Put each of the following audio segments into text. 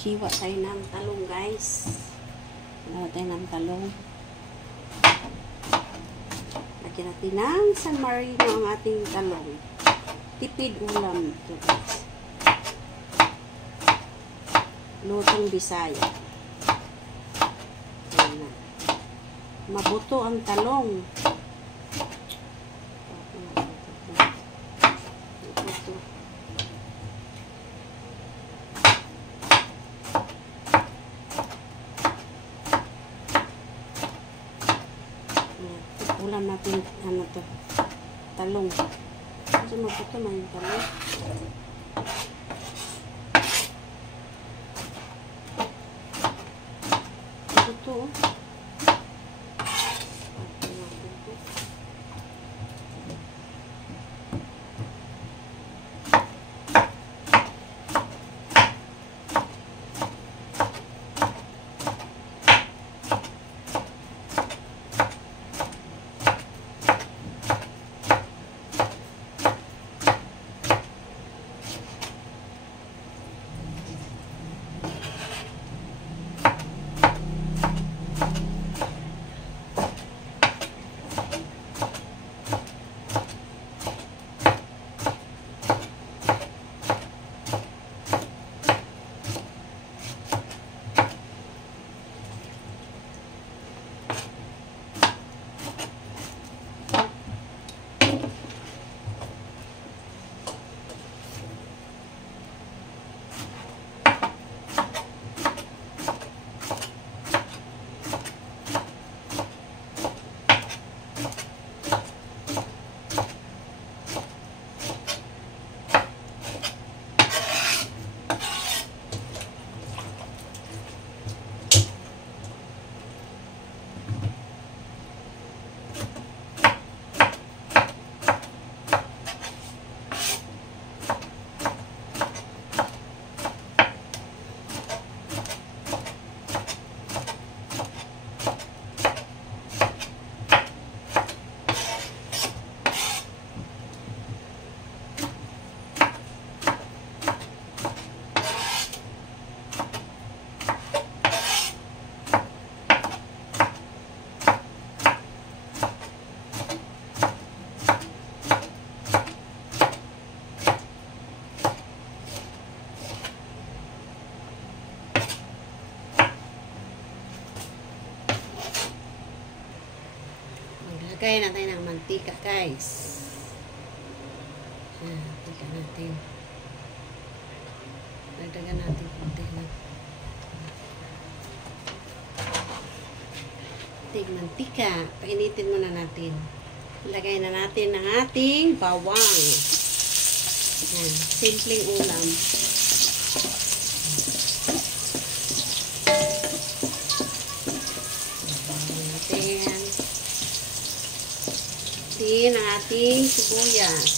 Hiwa tayo ng talong, guys. Hiwa tayo ng talong. Lagyan natin ng San Marino ang ating talong. Tipid ulam ito, guys. Lutong Bisaya. Ayan na. Mabuto ang talong. Ulam natin, ano to, talong. Kasi mabuto na yung talong. Mabuto, oh. Lagay natin ng mantika, guys. Mantika natin. Lagdagan natin konti lang. Mantika. Painitin muna natin. Lagay na natin ng ating bawang. Yan. Simpleng ulam. Ang ating sibuyas.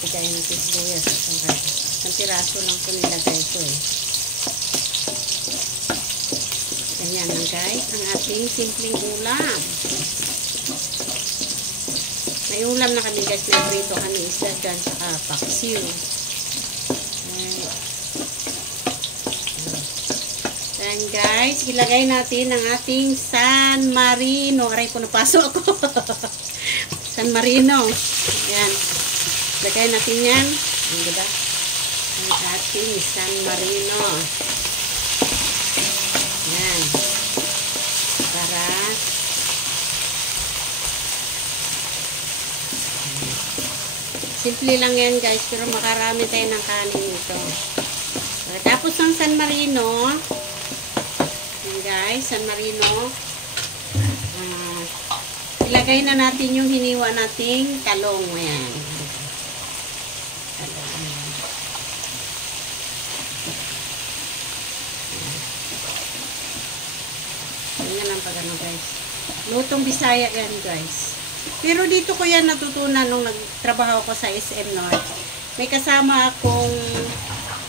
Pigayin natin sibuyas. Isang piraso lang po nilagay ko eh. Ganyan lang, guys, ang ating simpleng ulam. May ulam na kami, guys, na prito kami isda dyan sa paksiw. Ayan, guys, ilagay natin ang ating San Marino. Aray po, napasok ako. San Marino. Ayan. Ilagay natin yan. Ayan, diba? Ang ating San Marino. Ayan. Para simple lang yan, guys, pero makarami tayo ng kanin ito. Tapos ng San Marino, guys, San Marino, ilagay na natin yung hiniwa nating talong. Ayan. Ganyan lang pag ano, guys. Lutong Bisaya yan, guys. Pero dito ko yan natutunan nung nagtrabaho ko sa SM North. May kasama akong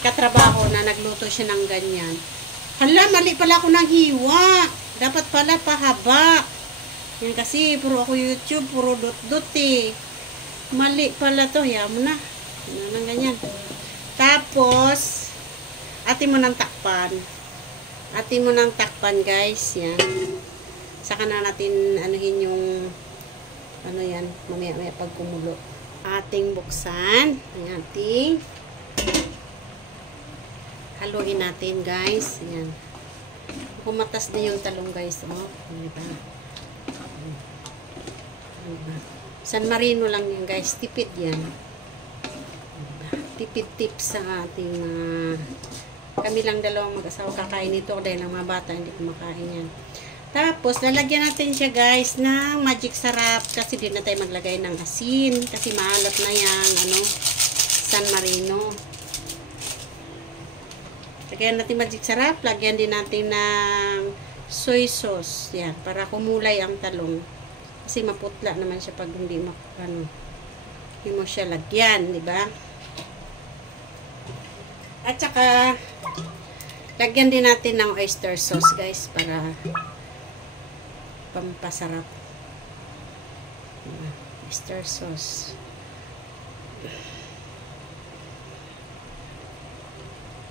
katrabaho na nagluto siya ng ganyan. Hala, mali pala ako ng hiwa. Dapat pala pahaba. Yan kasi, puro ako YouTube, puro dot-dot eh. Mali pala to. Hayaan mo na. Yan, ganyan. Tapos, Tapos, atin mo ng takpan. Atin mo ng takpan, guys. Yan. Saka na natin anuhin yung ano yan, mamaya pag kumulo. Ating buksan. Ating haluin natin, guys. Yan. Kumatas din yung talong, guys. Oh, diba? San Marino lang yan, guys. Tipid yan. Tipid tips sa ating kami lang dalawang mag-asawa kakain ito dahil ang mga bata hindi kumakain yan. Tapos, lalagyan natin siya, guys, ng magic sarap kasi di na tayo maglagay ng asin kasi maalat na yan, San Marino. Lagyan natin magic sarap. Lagyan din natin ng soy sauce. Yan, para kumulay ang talong. Kasi maputla naman siya pag hindi mo, hindi mo siya lagyan, di ba? At saka, lagyan din natin ng oyster sauce, guys, para pampasarap. Oyster sauce.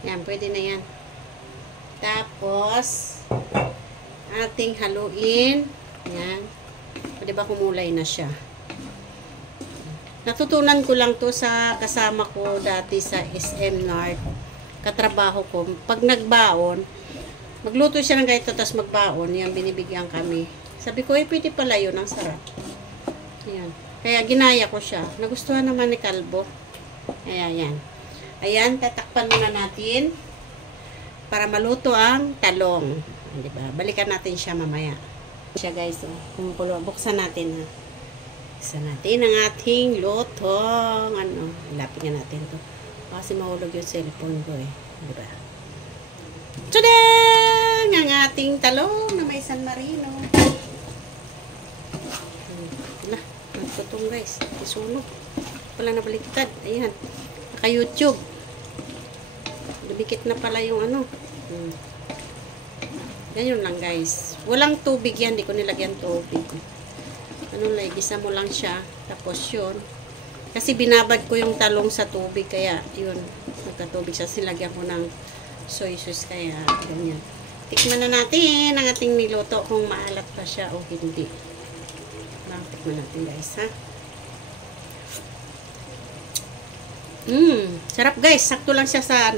Yan, pwede na yan. Tapos, ating haluin. Yan. Pwede ba kumulay na siya? Natutunan ko lang to sa kasama ko dati sa SM North. Katrabaho ko. Pag nagbaon, magluto siya ng ganito, tapos magbaon. Yan, binibigyan kami. Sabi ko, pwede pala yun. Ang sarap. Yan. Kaya ginaya ko siya. Nagustuhan naman ni Kalbo. Kaya yan. Ayan, tatakpan muna natin para maluto ang talong. Diba? Balikan natin siya mamaya. Siya, guys, kumukulo. Buksan natin, ha. Buksan natin ang ating lutong. Ilapin nga natin to. Kasi mahulog yung cellphone ko, eh. Diba? Tadang! Ang ating talong na may San Marino. Wala. Nagtutong, guys. Isunog. Wala na baliktad. Ayan. Naka-YouTube. Dumikit na pala yung Ganyan lang, guys. Walang tubig yan. Hindi ko nilagyan tubig. Gisa mo lang siya. Tapos yun. Kasi binabad ko yung talong sa tubig. Kaya yun. Nagkatubig siya. Silagyan ko ng soy sauce. Kaya ganyan. Tikman na natin ang ating niluto kung maalat pa siya o hindi. Tikman natin, guys, ha. Sarap, guys. Sakto lang siya sa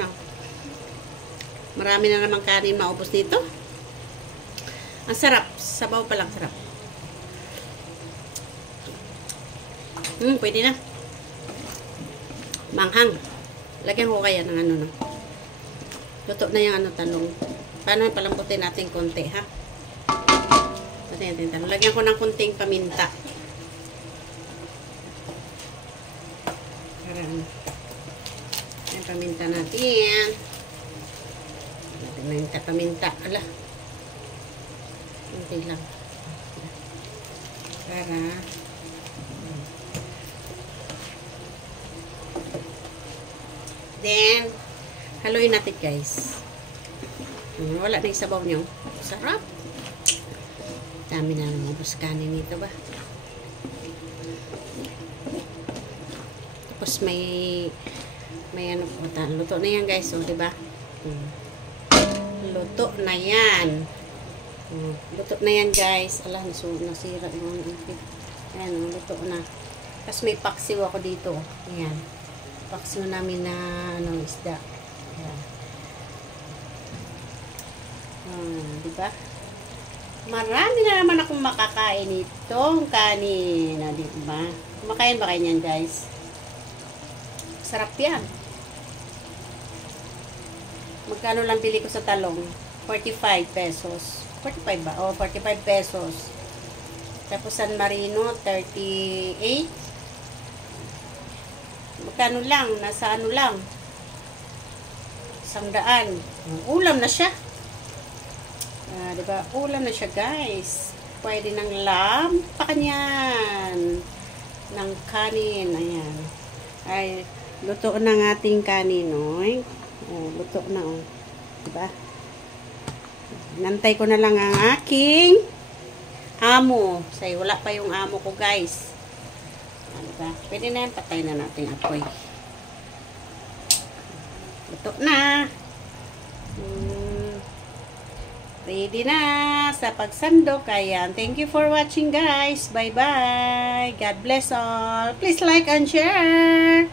marami na namang kanin maubos dito. Ang sarap. Sabaw pa lang sarap. Pwede na. Manghang. Lagyan ko kaya ng luto na yung talong. Paano palambutin natin konti, ha? Lagyan ko ng konting paminta. Ayan, paminta natin. Paminta. Ala. Konti lang. Para then haluin natin, guys. Wala na yung sabaw nyo. Sarap. Dami na namubos kanin nito ba. Tapos may luto na yan, guys. O, diba? Luto na yan. Luto na yan, guys. Ala, nasira yung ayan, luto na. Tapos may paksiw ako dito. Ayan. Paksiw namin na isda. Ayan. Diba? Marami na naman akong makakain itong kanin. Diba? Kumakain ba kayo niyan, guys? Sarap yan. Magkano lang bili ko sa talong? 45 pesos. 45 ba? O, 45 pesos. Tapos San Marino, 38. Magkano lang? Nasa lang? 100. Ulam na siya. Diba? Ulam na siya, guys. Pwede ng lampakan yan. Ng kanin. Ayan. Ay, luto na ng ating kanin, oy. Luto na, oh. Diba? Nantay ko na lang ang aking amo. Say, wala pa yung amo ko, guys. Diba? Pwede na yan. Patay na natin apoy. Luto na. Ready na sa pagsandok. Ayan. Thank you for watching, guys. Bye-bye. God bless all. Please like and share.